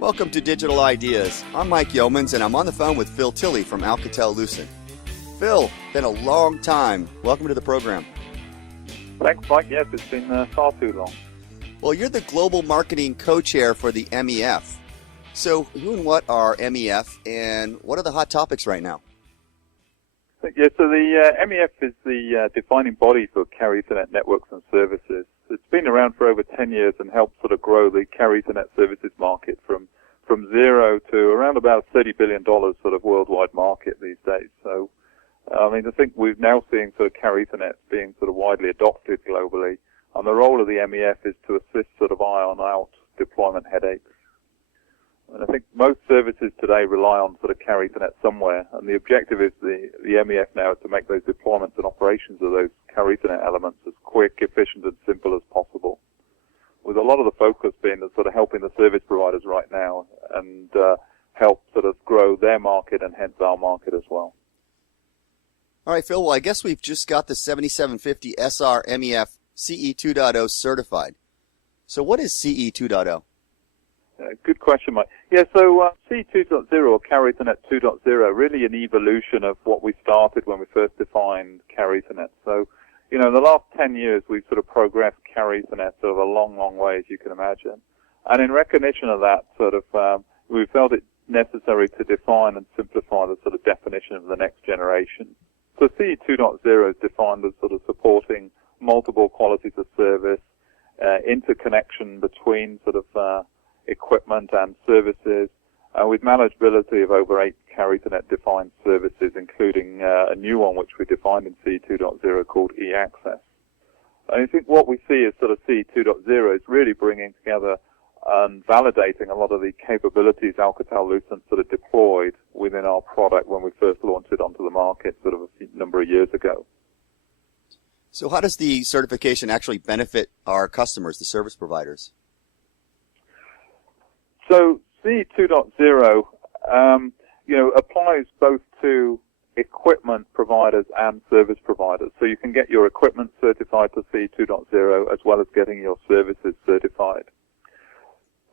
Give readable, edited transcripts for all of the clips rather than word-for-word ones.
Welcome to Digital Ideas. I'm Mike Yeomans, and I'm on the phone with Phil Tilley from Alcatel-Lucent. Phil, been a long time. Welcome to the program. Thanks, Mike. Yes, it's been far too long. Well, you're the Global Marketing Co-Chair for the MEF. So who and what are MEF, and what are the hot topics right now? Yeah, so the MEF is the defining body for carrier Ethernet networks and services. It's been around for over 10 years and helped sort of grow the carrier Ethernet services market from zero to around about $30 billion sort of worldwide market these days. So, I think we're now seeing sort of carrier Ethernet being sort of widely adopted globally, and the role of the MEF is to assist sort of iron out deployment headaches. And I think most services today rely on sort of carrier Ethernet somewhere, and the objective is the MEF now is to make those deployments and operations of those carrier Ethernet elements as quick, efficient, and simple as possible, with a lot of the focus being sort of helping the service providers right now and help sort of grow their market and hence our market as well. All right, Phil, well, I guess we've just got the 7750 SR MEF CE 2.0 certified. So what is CE 2.0? Good question, Mike. Yeah, so CE 2.0 or Carrier Ethernet 2.0, really an evolution of what we started when we first defined Carrier Ethernet. So, in the last 10 years, we've sort of progressed Carrier Ethernet sort of a long, long way, as you can imagine. And in recognition of that, we felt it necessary to define and simplify the sort of definition of the next generation. So CE 2.0 is defined as sort of supporting multiple qualities of service, interconnection between sort of equipment and services, with manageability of over 8 carrier Ethernet defined services, including a new one which we defined in CE 2.0 called e-access. And I think what we see is sort of CE 2.0 is really bringing together and validating a lot of the capabilities Alcatel-Lucent sort of deployed within our product when we first launched it onto the market sort of a number of years ago. So how does the certification actually benefit our customers, the service providers? So CE 2.0, applies both to equipment providers and service providers. So you can get your equipment certified to CE 2.0 as well as getting your services certified.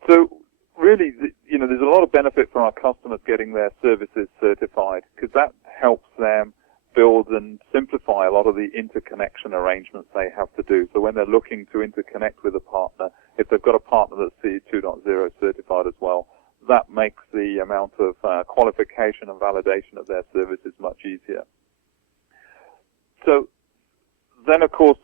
So really, there's a lot of benefit for our customers getting their services certified because that helps them build and simplify a lot of the interconnection arrangements they have to do. So when they're looking to interconnect with a partner, if they've got a partner that's CE 2.0 certified as well, that makes the amount of qualification and validation of their services much easier. So then, of course,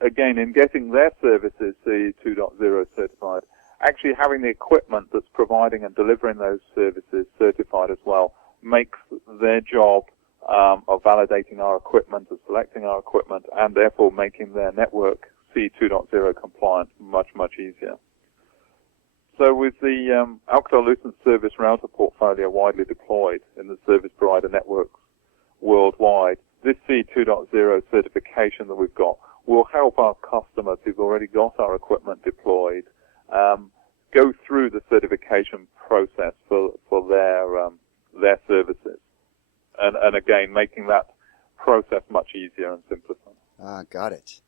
again, in getting their services CE 2.0 certified, actually having the equipment that's providing and delivering those services certified as well makes their job of validating our equipment and selecting our equipment and therefore making their network CE 2.0 compliant much, much easier. So with the Alcatel-Lucent service router portfolio widely deployed in the service provider networks worldwide, this CE 2.0 certification that we've got will help our customers who've already got our equipment deployed go through the certification process for their services. And again, making that process much easier and simpler. Got it.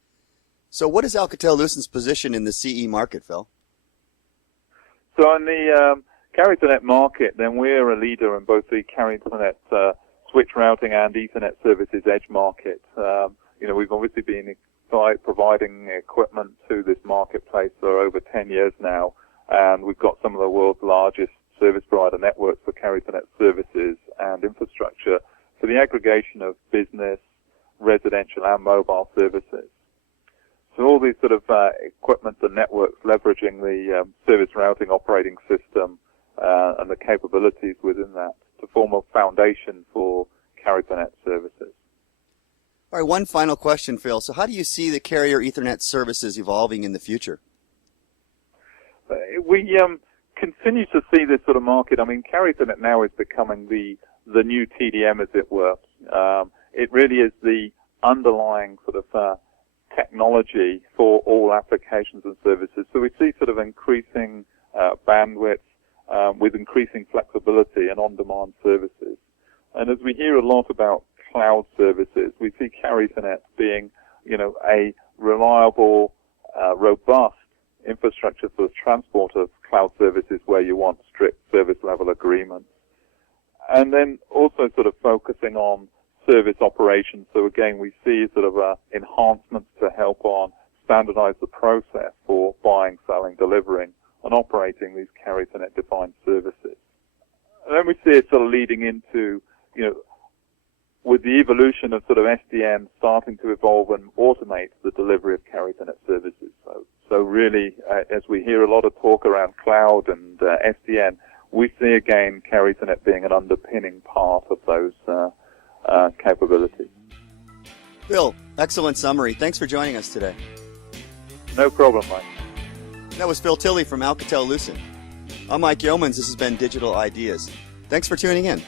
So what is Alcatel-Lucent's position in the CE market, Phil? So in the carrier Ethernet market, then we're a leader in both the carrier Ethernet switch routing and Ethernet services edge market. We've obviously been providing equipment to this marketplace for over 10 years now, and we've got some of the world's largest service provider networks for carrier Ethernet services and infrastructure for the aggregation of business, residential, and mobile services. So all these sort of equipment and networks leveraging the service routing operating system and the capabilities within that to form a foundation for carrier Ethernet services. All right, one final question, Phil. So how do you see the carrier Ethernet services evolving in the future? We continue to see this sort of market. Carrier Ethernet now is becoming the new TDM, as it were. It really is the underlying sort of technology for all applications and services. So we see sort of increasing bandwidth with increasing flexibility and on-demand services. And as we hear a lot about cloud services, we see carrier Ethernet being, a reliable, robust infrastructure for the transport of cloud services where you want strict service level agreements. And then also sort of focusing on service operations. So again, we see sort of enhancements to help on standardize the process for buying, selling, delivering, and operating these Carrier Internet defined services. And then we see it sort of leading into, with the evolution of sort of SDN starting to evolve and automate the delivery of Carrier Internet services. So really, as we hear a lot of talk around cloud and SDN, we see again Carrier Internet being an underpinning part of those capabilities. Phil, excellent summary. Thanks for joining us today. No problem, Mike. That was Phil Tilley from Alcatel-Lucent. I'm Mike Yeomans. This has been Digital Ideas. Thanks for tuning in.